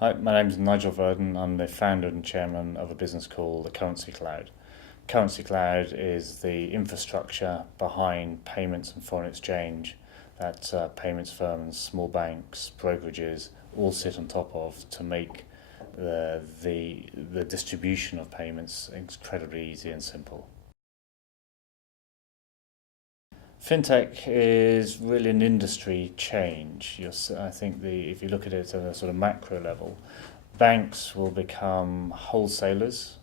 Hi, my name is Nigel Verdon. I'm the founder and chairman of a business called the Currency Cloud. Currency Cloud is the infrastructure behind payments and foreign exchange that payments firms, small banks, brokerages all sit on top of to make the distribution of payments incredibly easy and simple. FinTech is really an industry change. I think if you look at it at a sort of macro level, banks will become wholesalers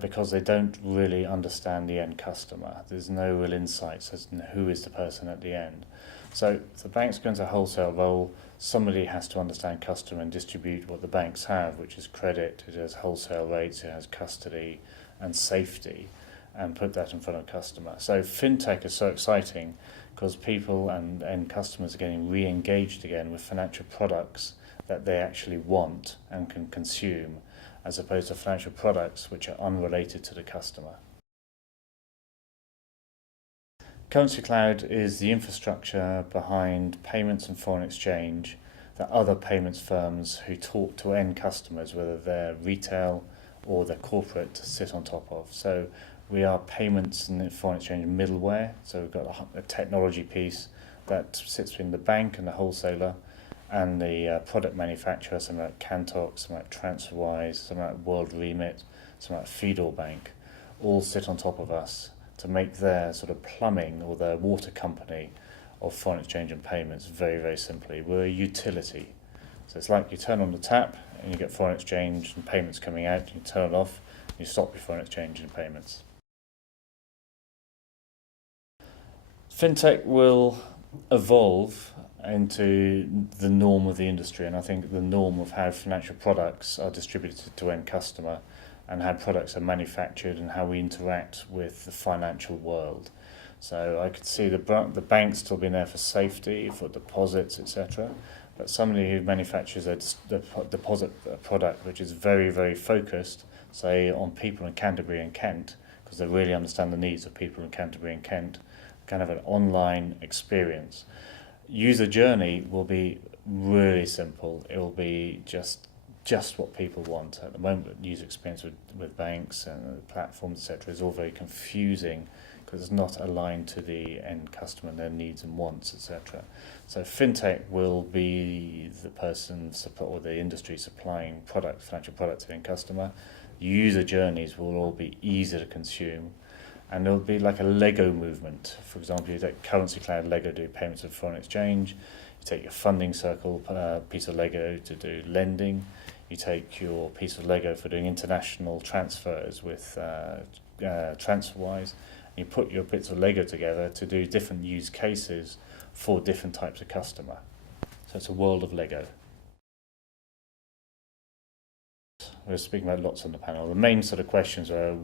because they don't really understand the end customer. There's no real insights as to who is the person at the end. So if the banks go into a wholesale role, somebody has to understand customer and distribute what the banks have, which is credit, it has wholesale rates, it has custody and safety, and put that in front of customer. So fintech is so exciting because people and end customers are getting re-engaged again with financial products that they actually want and can consume, as opposed to financial products which are unrelated to the customer. Currency Cloud is the infrastructure behind payments and foreign exchange that other payments firms who talk to end customers, whether they're retail or they're corporate, sit on top of. So we are payments and foreign exchange middleware. So we've got a technology piece that sits between the bank and the wholesaler and the product manufacturer, something like Cantox, something like TransferWise, something like World Remit, something like Fidor Bank, all sit on top of us to make their sort of plumbing or their water company of foreign exchange and payments very, very simply. We're a utility. So it's like you turn on the tap and you get foreign exchange and payments coming out, you turn it off, and you stop your foreign exchange and payments. FinTech will evolve into the norm of the industry, and I think the norm of how financial products are distributed to end customer and how products are manufactured and how we interact with the financial world. So I could see the banks still being there for safety, for deposits, etc. But somebody who manufactures a deposit product which is very, very focused, say on people in Canterbury and Kent, because they really understand the needs of people in Canterbury and Kent, kind of an online experience. User journey will be really simple. It will be just what people want. At the moment, user experience with banks and platforms, etc., is all very confusing because it's not aligned to the end customer and their needs and wants, etc. So fintech will be the person or the industry supplying financial products to the end customer. User journeys will all be easy to consume. And there'll be like a Lego movement. For example, you take Currency Cloud Lego to do payments and foreign exchange. You take your Funding Circle piece of Lego to do lending. You take your piece of Lego for doing international transfers with TransferWise. And you put your bits of Lego together to do different use cases for different types of customer. So it's a world of Lego. We're speaking about lots on the panel. The main sort of questions are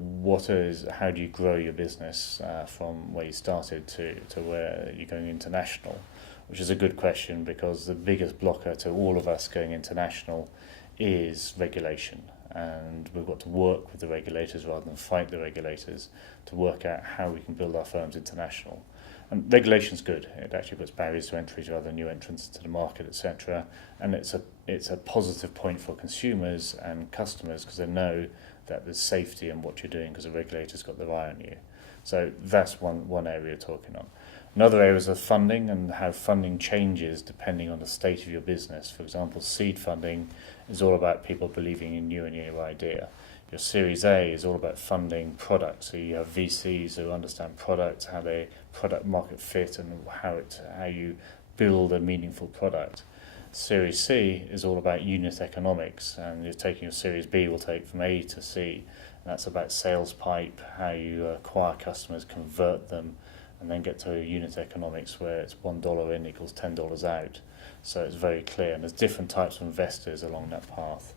how do you grow your business from where you started to where you're going international, which is a good question because the biggest blocker to all of us going international is regulation. And we've got to work with the regulators rather than fight the regulators to work out how we can build our firms international. And regulation's good. It actually puts barriers to entry to other new entrants into the market, etc. And it's a positive point for consumers and customers because they know that there's safety in what you're doing because the regulator's got their eye on you. So that's one area you're talking on. Another area is funding and how funding changes depending on the state of your business. For example, seed funding is all about people believing in you and your idea. Your Series A is all about funding products. So you have VCs who understand products, how they product market fit, and how you build a meaningful product. Series C is all about unit economics, and you're taking your Series B will take from A to C. And that's about sales pipe, how you acquire customers, convert them, and then get to unit economics where it's $1 in equals $10 out. So it's very clear, and there's different types of investors along that path.